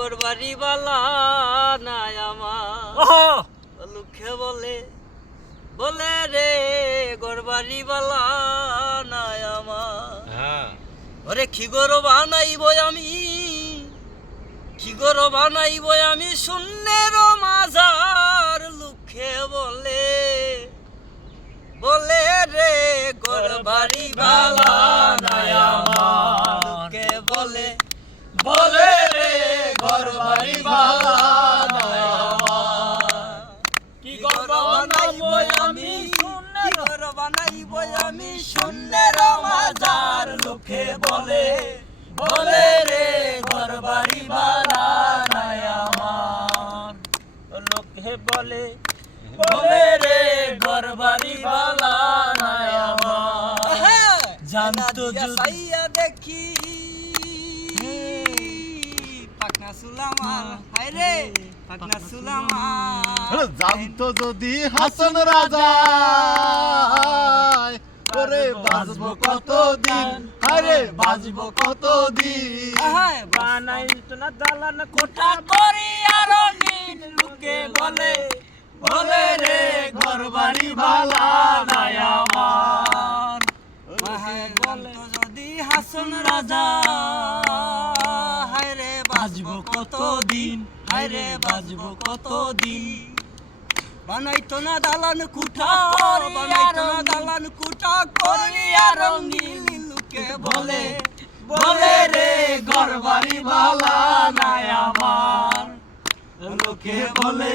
ঘরবাড়ি বালা নাই আমার লোকে বলে বলে রে ঘরবাড়ি বালা নাই আমার ওরে কি গর বানাইব আমি কি গর বানাইব আমি শূন্যের মাজার লোকে বলে বলে রে ঘরবাড়ি বালা নাই আমার লোকে বলে বলে রে ঘরবাড়ি বালা নাই আমার কি ঘর বানাইব আমি কি ঘর বানাইব আমি শূন্যের মাজার লোকে বলে বলে রে ঘরবাড়ি বালা নাই আমার লোকে বলে বলে রে ঘরবাড়ি বালা নাই আমার জানতো যদি দেখি পাকনা সুলামান হায় রে পাকনা সুলামান জানতো যদি হাসান রাজা ওরে বাজবো কতদিন আরে বাজবো কতদিন বানাইতো না দালান কোঠা করি আর নীল লোকে বলে বলে রে ঘরবাড়ি বালা নাই আমার বলে যদি হাসান রাজা হায় রে বাজবো কতদিন হায় রে বাজবো কতদিন বানাইতো না দালান কুঠা বানাইতো না দালান কুঠা করি আর নীল লোকে বলে বলে রে ঘরবাড়ি বালা নাই আমার লোকে বলে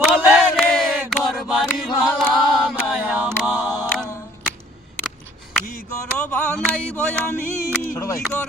বলে রে ঘরবাড়ি বালা নাই আমার কি ঘর বানাইব আমি